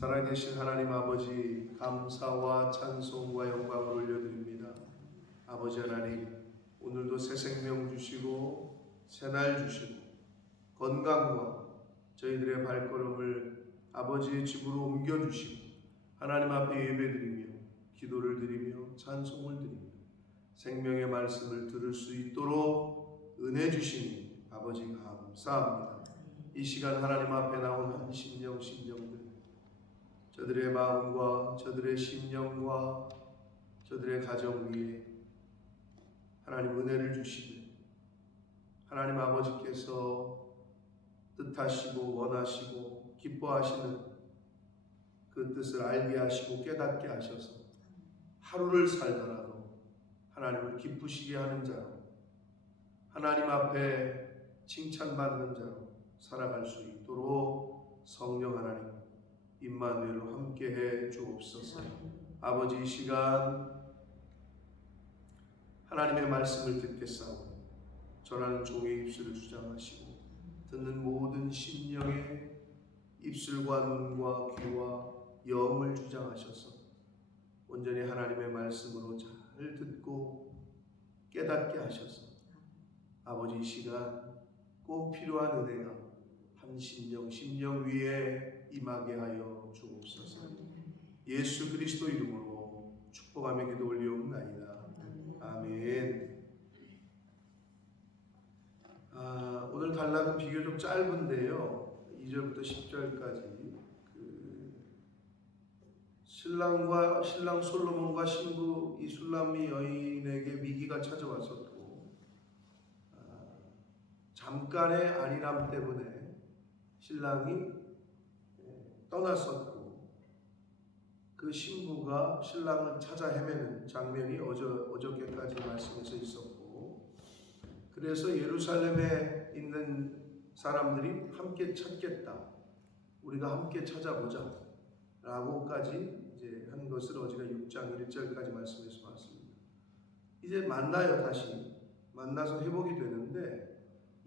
살아계신 하나님 아버지, 감사와 찬송과 영광을 올려드립니다. 아버지 하나님, 오늘도 새 생명 주시고 새날 주시고 건강과 저희들의 발걸음을 아버지의 집으로 옮겨주시고 하나님 앞에 예배드리며 기도를 드리며 찬송을 드리며 생명의 말씀을 들을 수 있도록 은혜 주시니 아버지 감사합니다. 이 시간 하나님 앞에 나온 한 심령들, 저들의 마음과 저들의 심령과 저들의 가정 위에 하나님 은혜를 주시되 하나님 아버지께서 뜻하시고 원하시고 기뻐하시는 그 뜻을 알게 하시고 깨닫게 하셔서 하루를 살더라도 하나님을 기쁘시게 하는 자로, 하나님 앞에 칭찬받는 자로 살아갈 수 있도록 성령 하나님 임마누엘로 함께해 주옵소서. 아버지, 이 시간 하나님의 말씀을 듣겠사오니 전하는 종의 입술을 주장하시고 듣는 모든 심령의 입술과 눈과 귀와 영을 주장하셔서 온전히 하나님의 말씀으로 잘 듣고 깨닫게 하셔서 아버지, 이 시간 꼭 필요한 은혜가 한 심령 위에 임하게 하여 주옵소서. 예수 그리스도 이름으로 축복하며 기도 올리옵나이다. 아멘. 오늘 단락은 비교적 짧은데요, 2절부터 10절까지 신랑 솔로몬과 신부 이 술람미 여인에게 미기가 찾아왔었고, 잠깐의 안일함 때문에 신랑이 떠났었고 그 신부가 신랑을 찾아 헤매는 장면이 어저께까지 말씀에서 있었고, 그래서 예루살렘에 있는 사람들이 함께 찾겠다, 우리가 함께 찾아보자 라고까지 이제 한 것을 어제가 6장 1절까지 말씀에서 봤습니다. 이제 만나요. 다시 만나서 회복이 되는데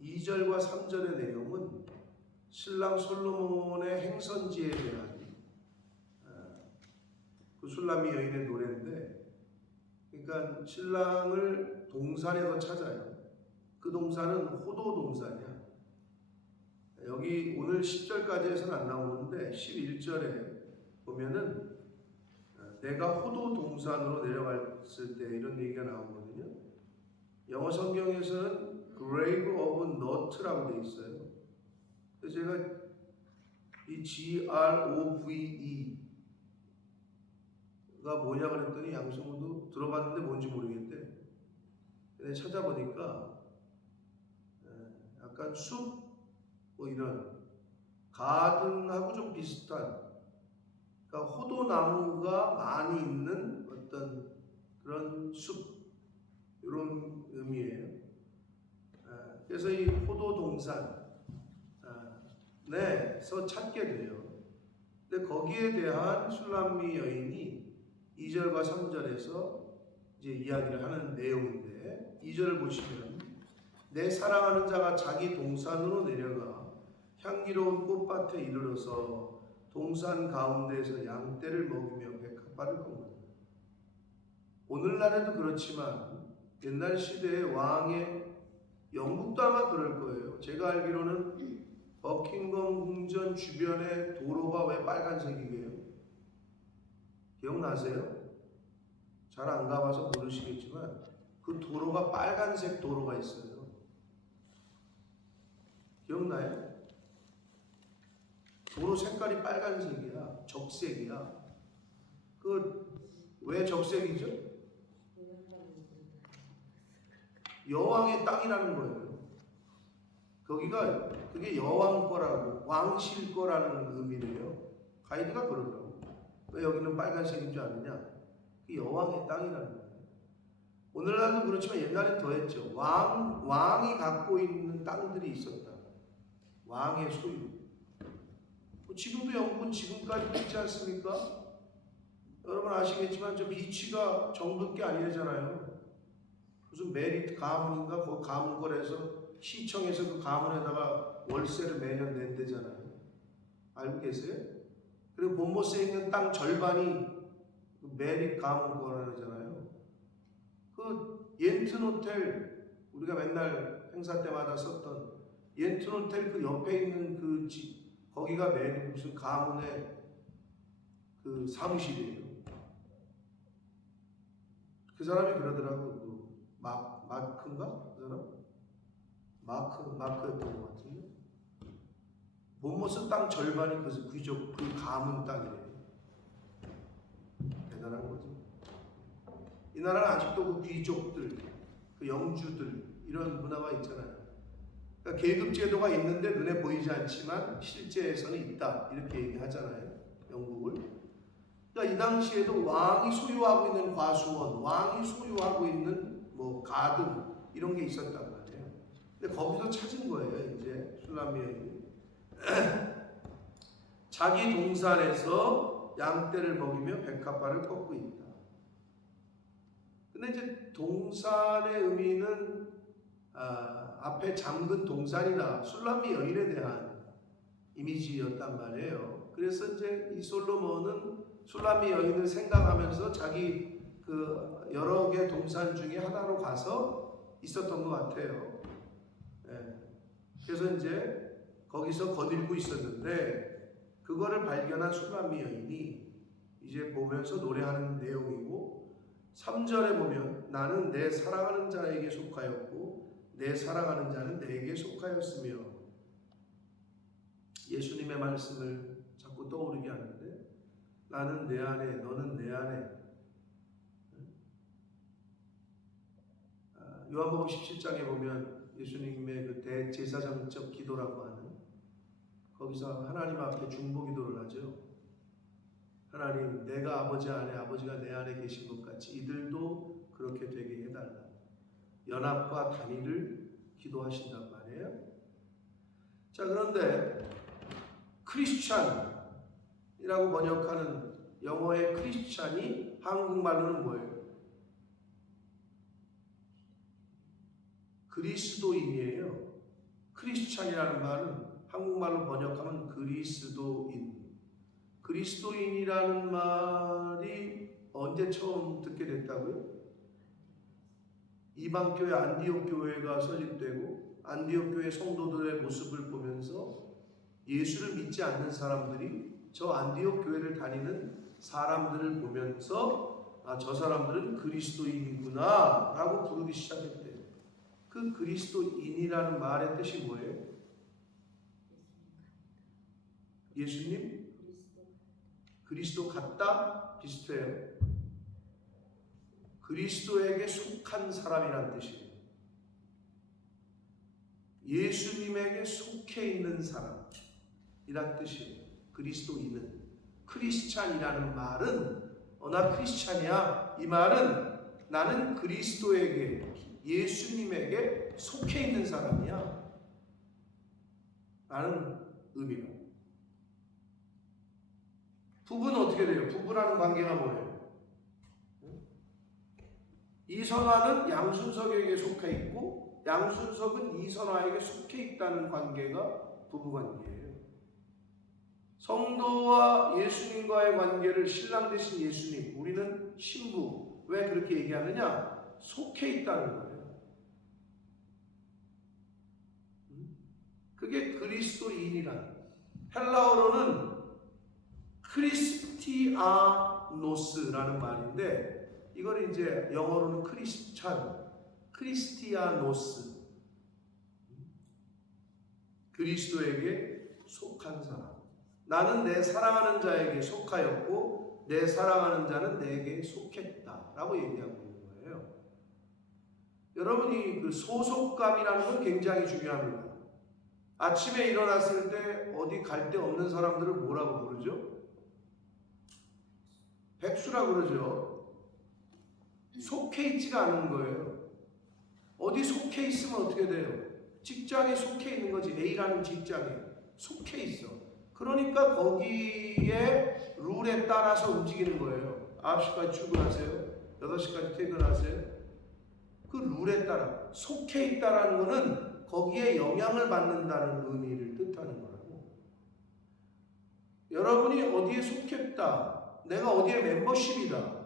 2절과 3절의 내용은 신랑 솔로몬의 행선지에 대한 그 술람미 여인의 노래인데, 그러니까 신랑을 동산에서 찾아요. 그 동산은 호도 동산이야. 여기 오늘 10절까지에서는 안 나오는데 11절에 보면은 내가 호도 동산으로 내려갔을 때 이런 얘기가 나오거든요. 영어 성경에서는 Grave of Nut라고 돼 있어요. 그래서 제가 이 GROVE가 뭐냐 그랬더니 양성우도 들어봤는데 뭔지 모르겠대. 근데 찾아보니까 약간 숲, 뭐 이런 가든하고 좀 비슷한, 그러니까 호도나무가 많이 있는 어떤 그런 숲, 이런 의미예요. 그래서 이 호도 동산 내서 찾게 돼요. 근데 거기에 대한 술람미 여인이 2절과 3절에서 이제 이야기를 하는 내용인데, 2절을 보시면 내 사랑하는 자가 자기 동산으로 내려가 향기로운 꽃밭에 이르러서 동산 가운데에서 양떼를 먹이며 백합화를 꺾는다. 오늘날에도 그렇지만 옛날 시대의 왕의, 영국도 아마 그럴 거예요. 제가 알기로는 버킹엄 궁전 주변의 도로가 왜 빨간색이게요? 기억나세요? 잘 안 가봐서 모르시겠지만 그 도로가 빨간색 도로가 있어요. 기억나요? 도로 색깔이 빨간색이야. 적색이야. 왜 적색이죠? 여왕의 땅이라는 거예요. 그게 여왕 거라고, 왕실 거라는 의미래요. 가이드가 그러더라고. 왜 여기는 빨간색인 줄 아느냐? 그게 여왕의 땅이라는 거예요. 오늘날도 그렇지만 옛날엔 더했죠. 왕이 갖고 있는 땅들이 있었다. 왕의 소유. 지금도 영국은 지금까지도 있지 않습니까? 여러분 아시겠지만 저 비치가 정부 게 아니잖아요. 무슨 메리트 가문인가? 그 가문거래에서 시청에서 그 가문에다가 월세를 매년 낸대잖아요. 알고 계세요? 그리고 본모스에 있는 땅 절반이 메리 가문 거라잖아요. 그 옌튼 호텔, 우리가 맨날 행사 때마다 썼던 옌튼 호텔 그 옆에 있는 그 집, 거기가 메리 무슨 가문의 그 사무실이에요. 그 사람이 그러더라고. 그 마크인가? 그 사람? 마크였던 것 같은데. 본모스 땅 절반이 그 귀족, 그 가문 땅이래요. 대단한 거죠. 이 나라는 아직도 그 귀족들, 그 영주들, 이런 문화가 있잖아요. 그러니까 계급 제도가 있는데 눈에 보이지 않지만 실제에서는 있다. 이렇게 얘기하잖아요. 영국을. 그러니까 이 당시에도 왕이 소유하고 있는 과수원, 왕이 소유하고 있는 뭐 가든 이런 게 있었단 말이에요. 근데 거기서 찾은 거예요. 이제 술람미 여인이 자기 동산에서 양떼를 먹이며 백합화를 꺾고 있다. 근데 이제 동산의 의미는 앞에 잠근 동산이나 술람미 여인에 대한 이미지였단 말이에요. 그래서 이제 이 솔로몬은 술람미 여인을 생각하면서 자기 그 여러 개 동산 중에 하나로 가서 있었던 것 같아요. 네. 그래서 이제 거기서 거닐고 있었는데 그거를 발견한 술람미 여인이 이제 보면서 노래하는 내용이고 3절에 보면 나는 내 사랑하는 자에게 속하였고 내 사랑하는 자는 내게 속하였으며 예수님의 말씀을 자꾸 떠오르게 하는데 나는 내 안에 너는 내 안에 요한복음 17장에 보면 예수님의 그 대제사장적 기도라고 하는 거기서 하나님 앞에 중보 기도를 하죠. 하나님 내가 아버지 안에 아버지가 내 안에 계신 것 같이 이들도 그렇게 되게 해달라. 연합과 단일을 기도하신단 말이에요. 자 그런데 크리스찬이라고 번역하는 영어의 크리스찬이 한국말로는 뭐예요? 그리스도인이에요. 크리스찬이라는 말은 한국말로 번역하면 그리스도인. 그리스도인이라는 말이 언제 처음 듣게 됐다고요? 이방교회 안디옥 교회가 설립되고 안디옥 교회 성도들의 모습을 보면서 예수를 믿지 않는 사람들이 저 안디옥 교회를 다니는 사람들을 보면서 저 사람들은 그리스도인이구나 라고 부르기 시작했대요. 그 그리스도인이라는 말의 뜻이 뭐예요? 예수님? 그리스도 같다? 비슷해요. 그리스도에게 속한 사람이란 뜻이에요. 예수님에게 속해 있는 사람이란 뜻이에요. 그리스도인은. 크리스찬이라는 말은 나 크리스찬이야. 이 말은 나는 그리스도에게 예수님에게 속해 있는 사람이야 라는 의미가. 부부는 어떻게 돼요? 부부라는 관계가 뭐예요? 이선화는 양순석에게 속해 있고 양순석은 이선화에게 속해 있다는 관계가 부부관계예요. 성도와 예수님과의 관계를 신랑 되신 예수님, 우리는 신부. 왜 그렇게 얘기하느냐? 속해 있다는 거예요. 그게 그리스도인이란. 헬라어로는 크리스티아노스라는 말인데 이걸 이제 영어로는 크리스찬, 크리스티아노스. 그리스도에게 속한 사람. 나는 내 사랑하는 자에게 속하였고 내 사랑하는 자는 내게 속했다 라고 얘기하고 있는 거예요. 여러분이 그 소속감이라는 건 굉장히 중요합니다. 아침에 일어났을 때 어디 갈 데 없는 사람들을 뭐라고 부르죠? 백수라 그러죠. 속해 있지가 않은 거예요. 어디 속해 있으면 어떻게 돼요? 직장에 속해 있는 거지. A라는 직장에 속해 있어. 그러니까 거기에 룰에 따라서 움직이는 거예요. 9시까지 출근하세요. 8시까지 퇴근하세요. 그 룰에 따라 속해 있다라는 거는 거기에 영향을 받는다는 의미를 뜻하는 거라고. 여러분이 어디에 속했다, 내가 어디에 멤버십이다.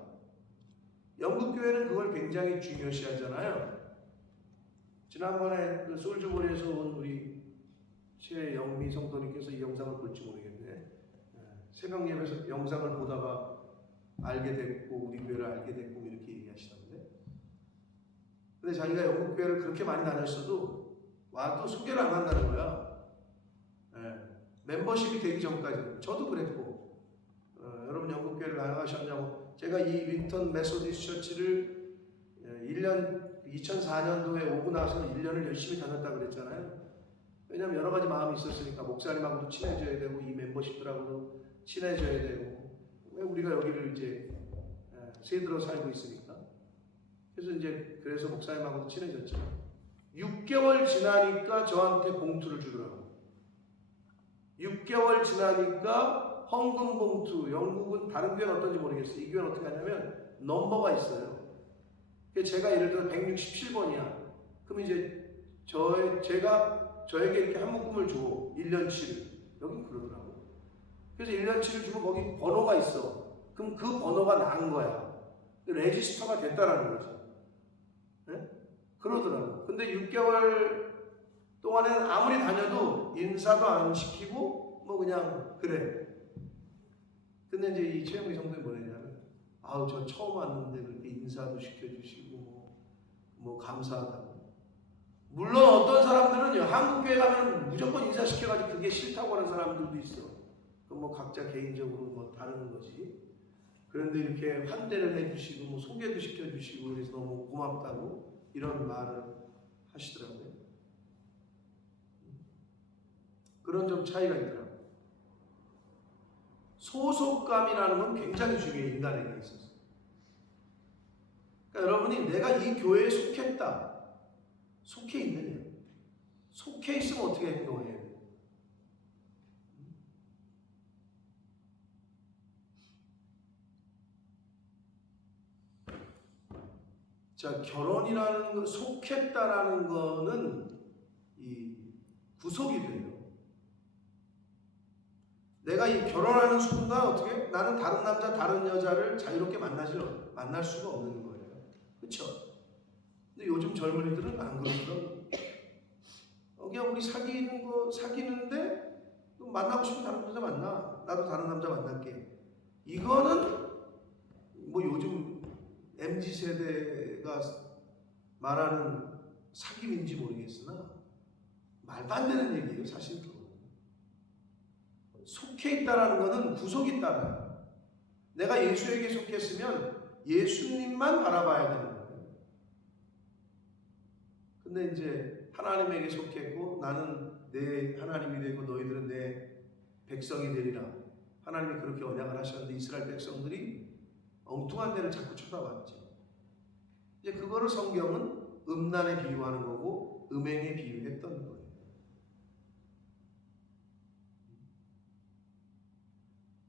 영국교회는 그걸 굉장히 중요시 하잖아요. 지난번에 그 소울즈볼에서 온 우리 최영미 성도님께서 이 영상을 볼지 모르겠네. 새벽 예배에서 영상을 보다가 알게 됐고 우리 교회를 알게 됐고 이렇게 얘기하시던데. 근데 자기가 영국교회를 그렇게 많이 다녔어도 와도 소개를 안 한다는 거야. 멤버십이 되기 전까지. 저도 그랬고. 여러분 영국교회를 나가셨냐고. 제가 이 윈턴 메소디스트 처치를 2004년도에 오고 나서 1년을 열심히 다녔다 그랬잖아요. 왜냐하면 여러 가지 마음이 있었으니까 목사님하고도 친해져야 되고 이 멤버십들하고도 친해져야 되고 왜 우리가 여기를 이제 새들어 살고 있으니까. 그래서 목사님하고도 친해졌죠. 6개월 지나니까 저한테 봉투를 주더라고요. 6개월 지나니까 헌금 봉투. 영국은 다른 교회는 어떤지 모르겠어요. 이 교회는 어떻게 하냐면 넘버가 있어요. 제가 예를 들어 167번이야. 그럼 이제 저에게 이렇게 한 묶음을 줘. 1년치를. 여긴 그러더라고. 그래서 1년치를 주고 거기 번호가 있어. 그럼 그 번호가 난 거야. 레지스터가 됐다라는 거지. 네? 그러더라고. 근데 6개월 동안에는 아무리 다녀도 인사도 안 시키고 뭐 그냥 그래. 근데 이제 이 최영미 성도님 뭐냐면 아우 저 처음 왔는데 그렇게 인사도 시켜주시고 뭐 감사하다고. 물론 어떤 사람들은요 한국교회 가면 무조건 인사시켜가지고 그게 싫다고 하는 사람들도 있어. 그 뭐 각자 개인적으로 뭐 다른 거지. 그런데 이렇게 환대를 해주시고 뭐 소개도 시켜주시고 그래서 너무 고맙다고 이런 말을 하시더라고요. 그런 좀 차이가 있더라고요. 소속감이라는 건 굉장히 중요해요. 인간에게 있어서. 그러니까 여러분이 내가 이 교회에 속했다. 속해 있느냐. 속해 있으면 어떻게 행동해야 돼요? 자, 결혼이라는 거, 속했다라는 거는 이 구속이 돼요. 내가 이 결혼하는 순간 어떻게? 나는 다른 남자, 다른 여자를 자유롭게 만날 수가 없는 거예요. 그렇죠? 근데 요즘 젊은이들은 안 그러더라고요. 그냥 우리 사귀는데 만나고 싶으면 다른 남자 만나. 나도 다른 남자 만날게. 이거는 뭐 요즘 MZ세대가 말하는 사귐인지 모르겠으나 말도 안 되는 얘기예요. 사실 그거. 속해 있다라는 것은 구속이 있다라요. 내가 예수에게 속했으면 예수님만 바라봐야 되는 거예요. 근데 이제 하나님에게 속했고 나는 내 하나님이 되고 너희들은 내 백성이 되리라. 하나님이 그렇게 언약을 하셨는데 이스라엘 백성들이 엉뚱한 데를 자꾸 쳐다봤죠. 이제 그거를 성경은 음란에 비유하는 거고 음행에 비유했던 거예요.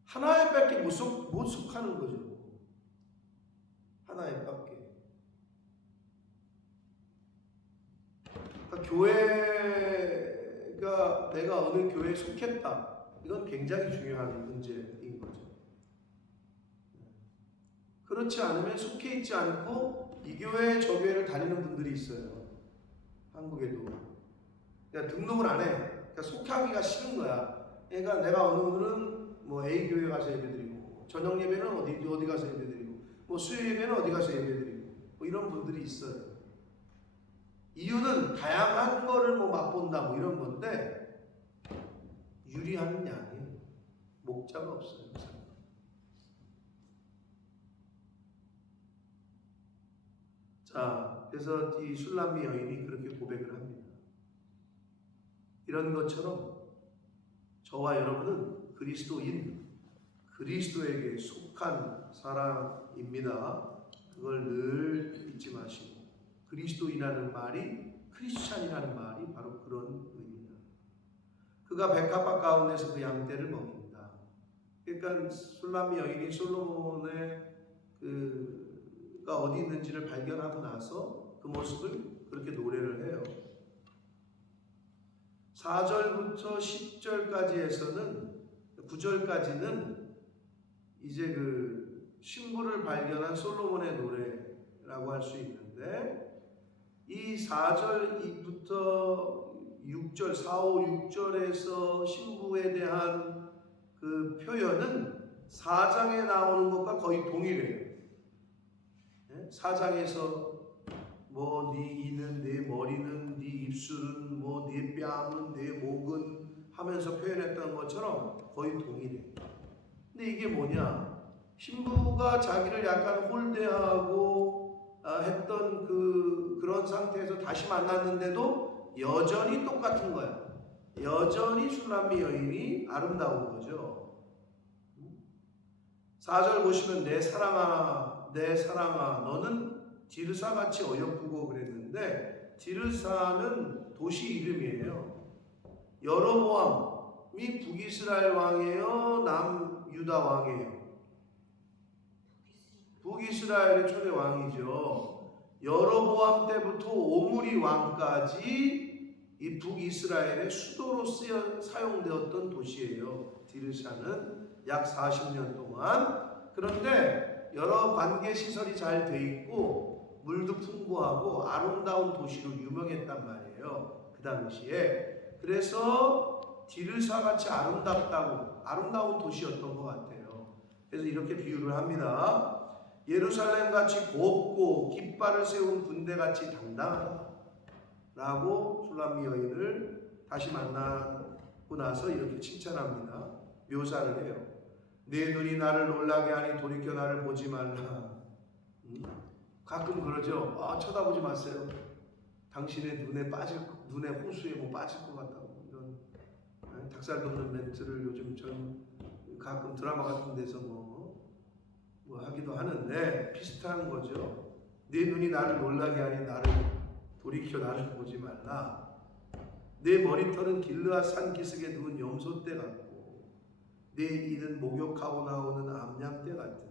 하나에 밖에 못 속하는 거죠. 하나에 밖에. 그러니까 교회가 내가 어느 교회에 속했다. 이건 굉장히 중요한 문제인 거죠. 그렇지 않으면 속해 있지 않고 이 교회 저 교회를 다니는 분들이 있어요. 한국에도. 그러니까 등록을 안 해. 그러니까 속하기가 싫은 거야. 그러니까 내가 어느 오늘은 뭐 A 교회 가서 예배드리고 저녁 예배는 어디 가서 예배드리고 뭐 수요 예배는 어디 가서 예배드리고 뭐 이런 분들이 있어요. 이유는 다양한 거를 뭐 맛본다 뭐 이런 건데 유리하는 양이 목자가 없어요. 자, 그래서 이 술람미 여인이 그렇게 고백을 합니다. 이런 것처럼 저와 여러분은 그리스도에게 속한 사람입니다. 그걸 늘 잊지 마시고 그리스도인이라는 말이 크리스찬이라는 말이 바로 그런 의미입니다. 그가 백합화 가운데서 그 양떼를 먹인다. 그러니까 술람미 여인이 솔로몬의 그가 어디 있는지를 발견하고 나서 그 모습을 그렇게 노래를 해요. 4절부터 10절까지에서는 9절까지는 이제 그 신부를 발견한 솔로몬의 노래라고 할 수 있는데, 이 4절부터 6절, 4, 5, 6절에서 신부에 대한 그 표현은 4장에 나오는 것과 거의 동일해요. 4장에서 뭐 네 이는, 네 머리는, 네 입술은, 뭐 네 뺨은, 네 목은 하면서 표현했던 것처럼 거의 동일해. 근데 이게 뭐냐? 신부가 자기를 약간 홀대하고 했던 그런 상태에서 다시 만났는데도 여전히 똑같은 거야. 여전히 슐람미 여인이 아름다운 거죠. 4절 보시면 내 사랑아, 내 사랑아, 너는 디르사같이 어여쁘고 그랬는데, 디르사는 도시 이름이에요. 여로보암이 북이스라엘 왕이에요, 남유다 왕이에요? 북이스라엘의 초대 왕이죠. 여로보암 때부터 오므리 왕까지 이 북이스라엘의 수도로 사용되었던 도시예요. 디르사는 약 40년 동안. 그런데 여러 관계 시설이 잘 돼 있고 물도 풍부하고 아름다운 도시로 유명했단 말이에요, 그 당시에. 그래서 디르사같이 아름다운 도시였던 것 같아요. 그래서 이렇게 비유를 합니다. 예루살렘같이 곱고 깃발을 세운 군대같이 당당하다 라고 슐람미 여인을 다시 만나고 나서 이렇게 칭찬합니다. 묘사를 해요. 내 눈이 나를 놀라게 하니 돌이켜 나를 보지 말라. 가끔 그러죠. 쳐다보지 마세요. 당신의 눈에 호수에 뭐 빠질 것 같다고, 이런 닭살 돋는 멘트를 요즘 전 가끔 드라마 같은 데서 뭐 하기도 하는데, 비슷한 거죠. 내 눈이 나를 놀라게 하니 나를 돌이켜 나를 보지 말라. 내 머리털은 길르앗 산 기슭에 누운 염소떼 같고 내 이는 목욕하고 나오는 암양떼 같으니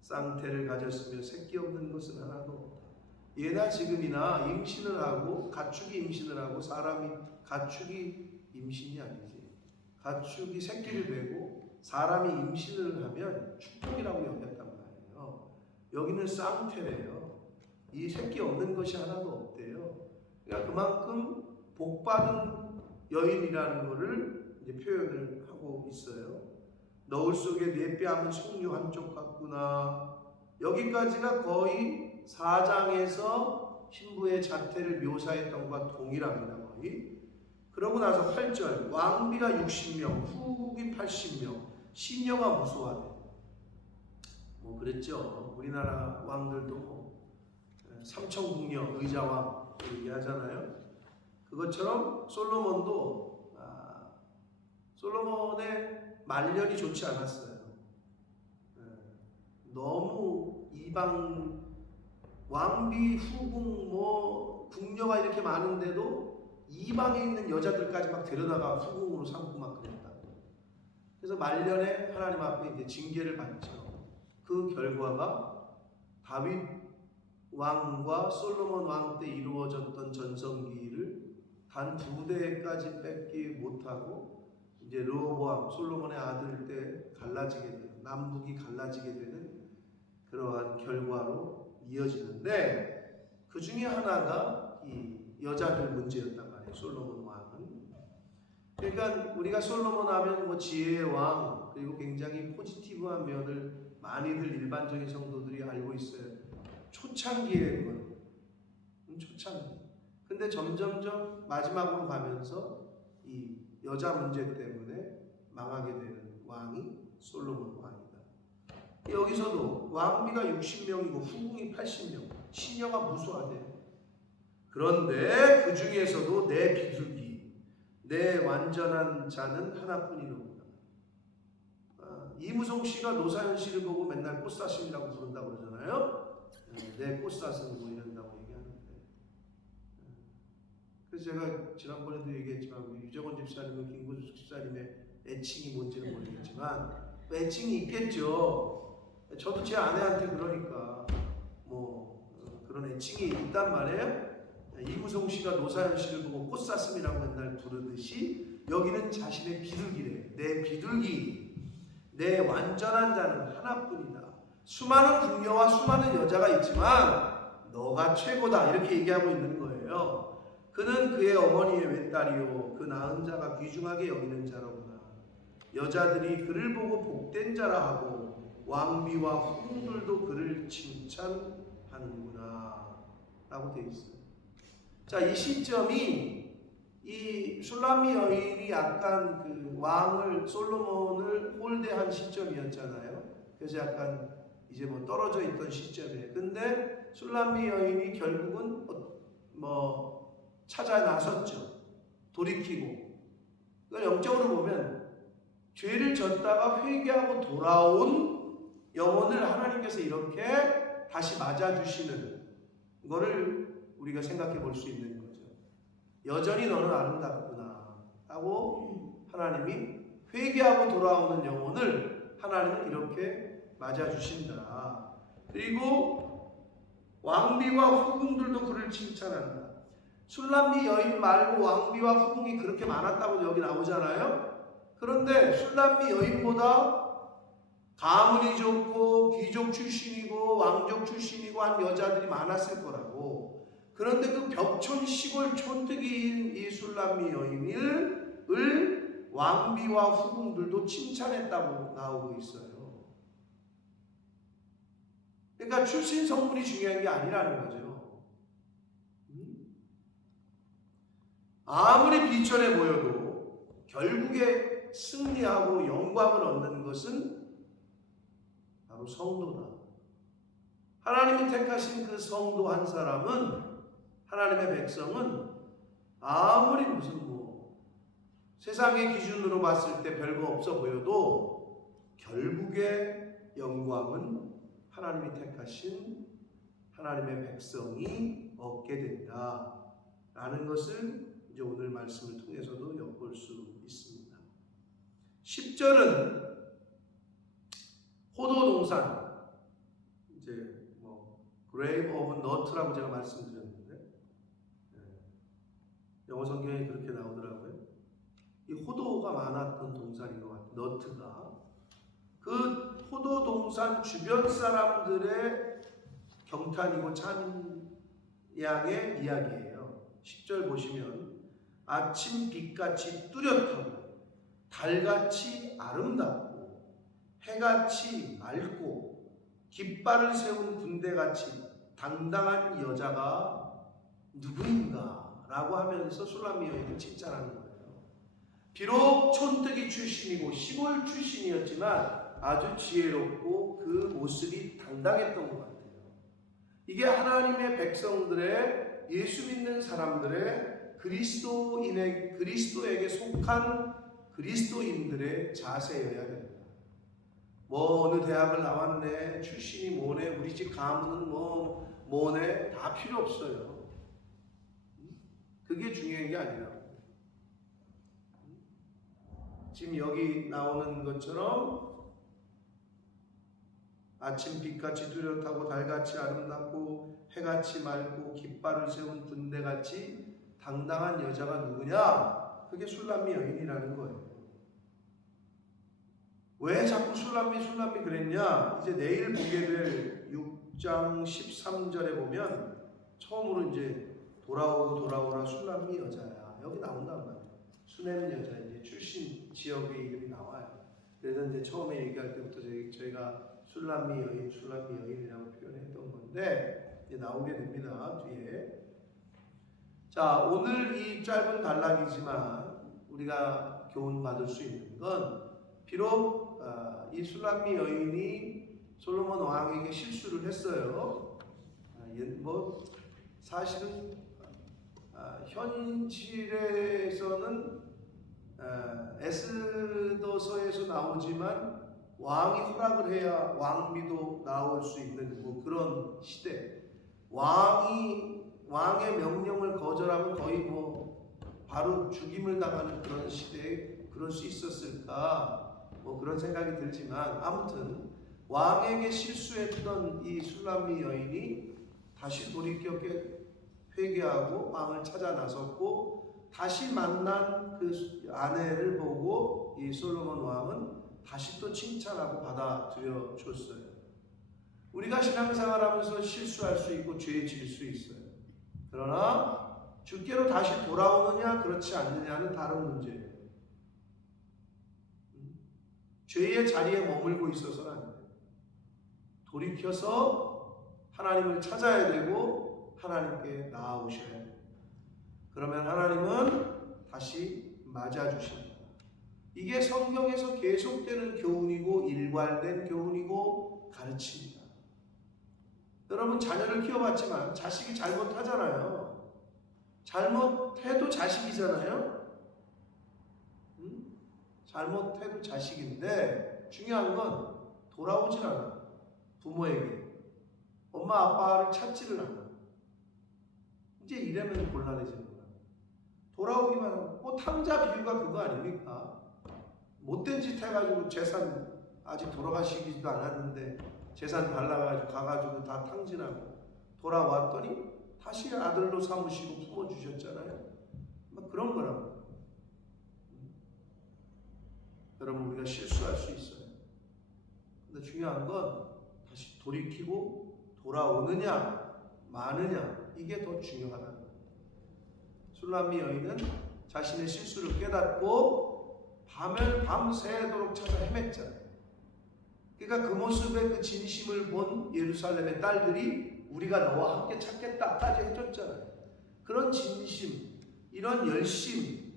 쌍태를 가졌으며 새끼 없는 것은 하나도 없다. 예나 지금이나 임신을 하고 가축이 임신을 하고 가축이 임신이 아니지, 가축이 새끼를 베고 사람이 임신을 하면 축복이라고 여겼단 말이에요. 여기는 쌍태래요. 이 새끼 없는 것이 하나도 없대요. 그러니까 그만큼 복받은 여인이라는 것을 이제 표현을 하고 있어요. 너울 속에 내 뺨은 송유 한쪽 같구나. 여기까지가 거의 4장에서 신부의 자태를 묘사했던 것과 동일합니다. 거의. 그러고 나서 8절 왕비가 60명, 후국이 80명, 시녀가 무수하대. 뭐 그랬죠. 우리나라 왕들도 삼천궁녀, 의자왕 얘기하잖아요. 그것처럼 솔로몬도 솔로몬의 말년이 좋지 않았어요. 너무 이방 왕비, 후궁, 궁녀가 이렇게 많은데도 이방에 있는 여자들까지 막 데려다가 후궁으로 삼고 막 그랬다. 그래서 말년에 하나님 앞에 이제 징계를 받죠. 그 결과가 다윗 왕과 솔로몬 왕 때 이루어졌던 전성기를 단 2대까지 뺏기 못하고 이제 르호보암 솔로몬의 아들 때 갈라지게 돼요. 남북이 갈라지게 되는 그러한 결과로 이어지는데, 그 중에 하나가 이 여자들 문제였단 말이에요. 솔로몬 왕은. 그러니까 우리가 솔로몬 하면 뭐 지혜의 왕, 그리고 굉장히 포지티브한 면을 많이들 일반적인 성도들이 알고 있어요. 초창기의 것, 초창기. 근데 점점점 마지막으로 가면서 이 여자 문제 때문에 망하게 되는 왕이 솔로몬 왕이다. 여기서도 왕비가 60명이고 후궁이 80명, 시녀가 무수하대. 그런데 그 중에서도 내 비둘기, 내 완전한 자는 하나뿐이로구나. 이무송 씨가 노사연 씨를 보고 맨날 꽃사슴이라고 부른다고 그러잖아요. 내 꽃사슴 뭐 이런다고 얘기하는데, 그래서 제가 지난번에도 얘기했지만 우리 유정원 집사님은 김구숙 집사님의 애칭이 뭔지는 모르겠지만 애칭이 있겠죠. 저도 제 아내한테 그러니까 그런 애칭이 있단 말이에요. 이무송 씨가 노사연 씨를 보고 꽃사슴이라고 맨날 부르듯이 여기는 자신의 비둘기래. 내 비둘기, 내 완전한 자는 하나뿐이다. 수많은 궁녀와 수많은 여자가 있지만 너가 최고다. 이렇게 얘기하고 있는 거예요. 그는 그의 어머니의 외딸이요 그 낳은 자가 귀중하게 여기는 자로구나. 여자들이 그를 보고 복된 자라 하고 왕비와 후궁들도 그를 칭찬하는구나 라고 되어 있어요. 자, 이 시점이 이 술람미 여인이 약간 그 왕을 솔로몬을 홀대한 시점이었잖아요. 그래서 약간 이제 뭐 떨어져 있던 시점이에요. 근데 술람미 여인이 결국은 뭐 찾아 나섰죠. 돌이키고. 그걸 영적으로 보면 죄를 졌다가 회개하고 돌아온 영혼을 하나님께서 이렇게 다시 맞아주시는 거를 우리가 생각해 볼 수 있는 거죠. 여전히 너는 아름답구나 하고 하나님이 회개하고 돌아오는 영혼을 하나님은 이렇게 맞아주신다. 그리고 왕비와 후궁들도 그를 칭찬한다. 술람미 여인 말고 왕비와 후궁이 그렇게 많았다고 여기 나오잖아요. 그런데 술람미 여인보다 가문이 좋고 귀족 출신이고 왕족 출신이고 한 여자들이 많았을 거라고. 그런데 그 벽촌 시골 촌뜨기인 이 술람미 여인을 왕비와 후궁들도 칭찬했다고 나오고 있어요. 그러니까 출신 성분이 중요한 게 아니라는 거죠. 아무리 비천해 보여도 결국에 승리하고 영광을 얻는 것은 바로 성도다. 하나님이 택하신 그 성도 한 사람은, 하나님의 백성은 아무리 무슨 세상의 기준으로 봤을 때 별거 없어 보여도 결국에 영광은 하나님이 택하신 하나님의 백성이 얻게 된다라는 것을 이제 오늘 말씀을 통해서도 엿볼 수 있습니다. 10절은 호도동산, 이제 Grave of Nut라고 제가 말씀드렸는데 영어 성경에 그렇게 나오더라고요. 이 호도가 많았던 동산인 것 같아요. 너트가. 그 호도 동산 주변 사람들의 경탄이고 찬양의 이야기예요. 10절 보시면 아침 빛같이 뚜렷하고 달같이 아름답고 해같이 맑고 깃발을 세운 군대같이 당당한 여자가 누구인가? 라고 하면서 술람미 여인을 칭찬하는 거예요. 비록 촌뜨기 출신이고 시골 출신이었지만 아주 지혜롭고 그 모습이 당당했던 것 같아요. 이게 하나님의 백성들의, 예수 믿는 사람들의, 그리스도에게 속한 그리스도인들의 자세여야 됩니다. 어느 대학을 나왔네, 출신이 뭐네, 우리 집 가문은 뭐네, 다 필요 없어요. 그게 중요한 게 아니라 지금 여기 나오는 것처럼 아침 빛같이 뚜렷하고 달같이 아름답고 해같이 맑고 깃발을 세운 군대같이 당당한 여자가 누구냐? 그게 술람미 여인이라는 거예요. 왜 자꾸 술람미 그랬냐? 이제 내일 보게 될 6장 13절에 보면 처음으로 이제 돌아오라 술람미 여자야. 여기 나온단 말이에요. 수냄 여자, 이제 출신 지역의 이름이 나와요. 그래서 이제 처음에 얘기할 때부터 저희가 술람미 여인이라고 표현했던 건데 이제 나오게 됩니다. 뒤에. 자, 오늘 이 짧은 단락이지만 우리가 교훈 받을 수 있는 건 비록 이 술람미 여인이 솔로몬 왕에게 실수를 했어요. 사실은 현실에서는 에스더서에서 나오지만 왕이 허락을 해야 왕비도 나올 수 있는 그런 시대. 왕의 명령을 거절하면 거의 바로 죽임을 당하는 그런 시대에 그럴 수 있었을까? 그런 생각이 들지만 아무튼 왕에게 실수했던 이 술람미 여인이 다시 돌이켜 회개하고 왕을 찾아 나섰고 다시 만난 그 아내를 보고 이 솔로몬 왕은 다시 또 칭찬하고 받아들여 줬어요. 우리가 신앙생활하면서 실수할 수 있고 죄에 질 수 있어요. 그러나 주께로 다시 돌아오느냐 그렇지 않느냐는 다른 문제예요. 죄의 자리에 머물고 있어서는 안 돼요. 돌이켜서 하나님을 찾아야 되고 하나님께 나아오셔야 돼요. 그러면 하나님은 다시 맞아주십니다. 이게 성경에서 계속되는 교훈이고 일관된 교훈이고 가르침입니다. 여러분 자녀를 키워봤지만 자식이 잘못하잖아요. 잘못해도 자식이잖아요. 잘못해도 자식인데 중요한 건 돌아오질 않아. 부모에게 엄마 아빠를 찾지를 않아. 이제 이러면 곤란해지는 거야. 돌아오기만 하고 뭐 탕자 비유가 그거 아닙니까? 못된 짓 해가지고 재산 아직 돌아가시기도 않았는데 재산 달라가지고 가가지고 다 탕진하고 돌아왔더니 다시 아들로 삼으시고 품어주셨잖아요. 막 그런 거라고. 여러분 우리가 실수할 수 있어요. 근데 중요한 건 다시 돌이키고 돌아오느냐 마느냐 이게 더 중요하다는 거예요. 술람미 여인은 자신의 실수를 깨닫고 밤을 밤새도록 찾아 헤맸잖아요. 그러니까 그 모습의 그 진심을 본 예루살렘의 딸들이 우리가 너와 함께 찾겠다까지 해줬잖아요. 그런 진심, 이런 열심이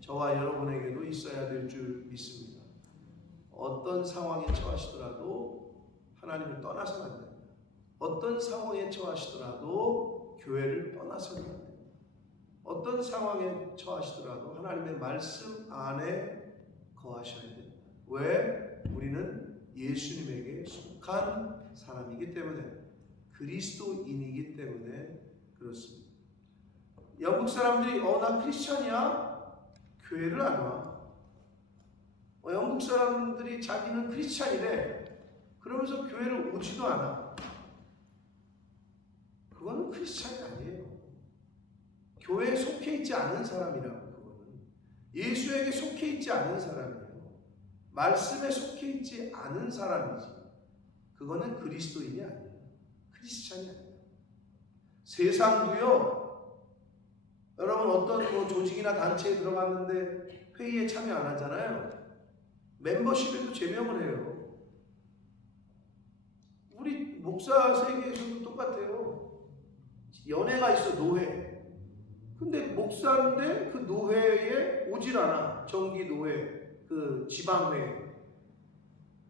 저와 여러분에게도 있어야 될 줄 믿습니다. 어떤 상황에 처하시더라도 하나님을 떠나서는 안 됩니다. 어떤 상황에 처하시더라도 교회를 떠나서는 안 됩니다. 어떤 상황에 처하시더라도 하나님의 말씀 안에 거하셔야 됩니다. 왜? 우리는 예수님에게 속한 사람이기 때문에, 그리스도인이기 때문에 그렇습니다. 영국 사람들이 나 크리스찬이야? 교회를 안 와. 영국 사람들이 자기는 크리스찬이래. 그러면서 교회를 오지도 않아. 그거는 크리스찬이 아니에요. 교회에 속해 있지 않은 사람이라고. 그거는 예수에게 속해 있지 않은 사람이에요. 말씀에 속해 있지 않은 사람이지. 그거는 그리스도인이 아니에요. 크리스찬이 아니에요. 세상도요. 여러분 어떤 조직이나 단체에 들어갔는데 회의에 참여 안 하잖아요. 멤버십에도 제명을 해요. 우리 목사 세계에서도 똑같아요. 연회가 있어, 노회. 근데 목사인데 그 노회에 오질 않아. 정기 노회, 그 지방회.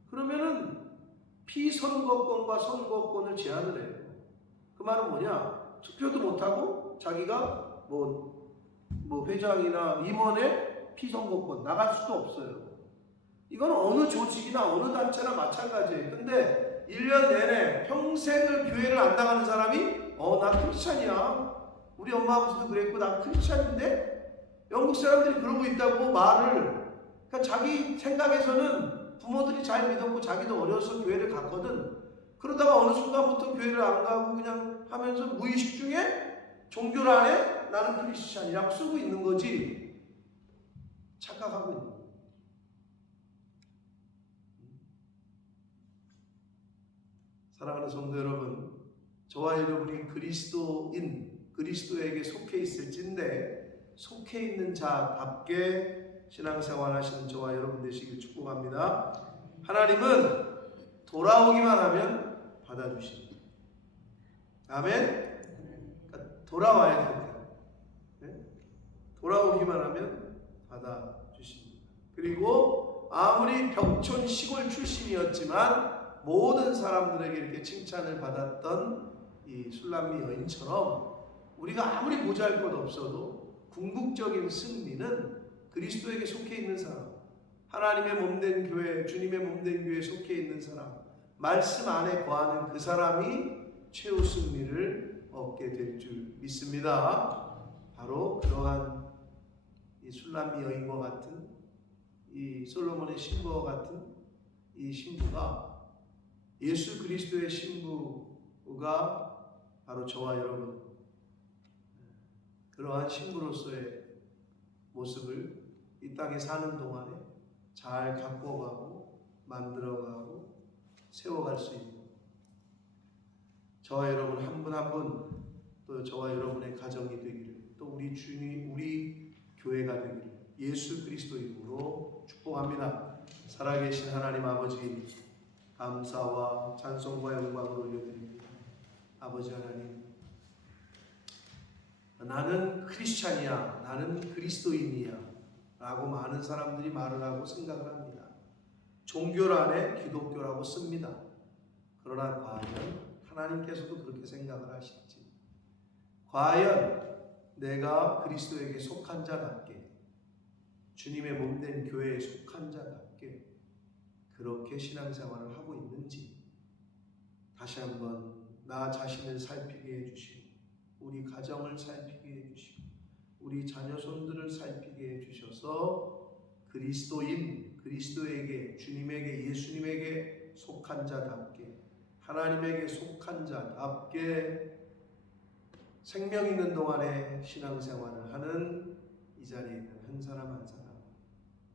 그러면은 피선거권과 선거권을 제한을 해요. 그 말은 뭐냐? 투표도 못하고 자기가 뭐 회장이나 임원의 피선거권 나갈 수도 없어요. 이건 어느 조직이나 어느 단체나 마찬가지예요. 근데 1년 내내 평생을 교회를 안 나가는 사람이 나 크리스찬이야. 우리 엄마 아버지도 그랬고 나 크리스찬인데 영국 사람들이 그러고 있다고 말을, 그러니까 자기 생각에서는 부모들이 잘 믿었고 자기도 어려서 교회를 갔거든. 그러다가 어느 순간부터 교회를 안 가고 그냥 하면서 무의식 중에 종교를 안 해? 나는 크리스찬이라고 쓰고 있는 거지. 착각하고 있는 거예요. 사랑하는 성도 여러분, 저와 여러분이 그리스도에게 속해 있을진데 속해 있는 자답게 신앙생활 하시는 저와 여러분 되시길 축복합니다. 하나님은 돌아오기만 하면 받아주십니다. 아멘? 그러니까 돌아와야 됩니다. 네? 돌아오기만 하면 받아주십니다. 그리고 아무리 벽촌 시골 출신이었지만 모든 사람들에게 이렇게 칭찬을 받았던 이 술람미 여인처럼 우리가 아무리 보잘것 없어도 궁극적인 승리는 그리스도에게 속해 있는 사람, 하나님의 몸된 교회, 주님의 몸된 교회에 속해 있는 사람, 말씀 안에 거하는 그 사람이 최후 승리를 얻게 될 줄 믿습니다. 바로 그러한 이 술람미 여인과 같은, 이 솔로몬의 신부와 같은 이 신부가, 예수 그리스도의 신부가 바로 저와 여러분, 그러한 신부로서의 모습을 이 땅에 사는 동안에 잘 가꿔가고 만들어가고 세워갈 수 있는 저와 여러분 한 분 한 분 또 저와 여러분의 가정이 되기를 또 우리 주님 우리 교회가 되기를 예수 그리스도 이름으로 축복합니다. 살아계신 하나님 아버지 감사와 찬송과 영광을 올려드립니다. 아버지 하나님 나는 크리스찬이야 나는 그리스도인이야 라고 많은 사람들이 말을 하고 생각을 합니다. 종교 안에 기독교라고 씁니다. 그러나 과연 하나님께서도 그렇게 생각을 하실지 과연 내가 그리스도에게 속한 자답게 주님의 몸된 교회에 속한 자답게 그렇게 신앙생활을 하고 있는지 다시 한번 나 자신을 살피게 해주시고 우리 가정을 살피게 해주시고 우리 자녀손들을 살피게 해주셔서 그리스도인 그리스도에게 주님에게 예수님에게 속한 자답게 하나님에게 속한 자답게 생명 있는 동안에 신앙생활을 하는 이 자리에 있는 한 사람 한 사람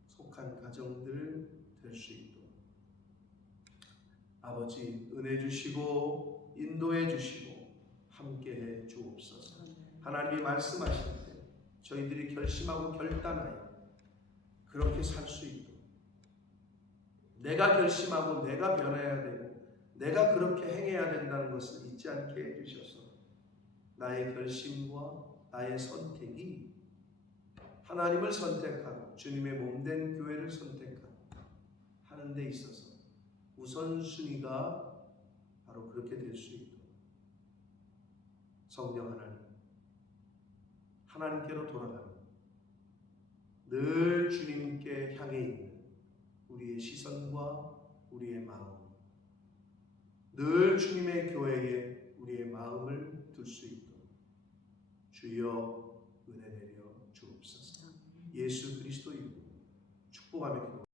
속한 가정들 될 수 있도록 아버지 은혜 주시고 인도해 주시고 함께해 주옵소서. 하나님이 말씀하실 때 저희들이 결심하고 결단하여 그렇게 살 수 있도록 내가 결심하고 내가 변해야 되고 내가 그렇게 행해야 된다는 것을 잊지 않게 해주셔서 나의 결심과 나의 선택이 하나님을 선택하고 주님의 몸된 교회를 선택하고 하는 데 있어서 우선순위가 바로 그렇게 될 수 있도록 성령 하나님 하나님께로 돌아가는 늘 주님께 향해 있는 우리의 시선과 우리의 마음 늘 주님의 교회에 우리의 마음을 둘 수 있도록 주여 은혜 내려 주옵소서. 예수 그리스도 이름으로 축복하며 기도합니다.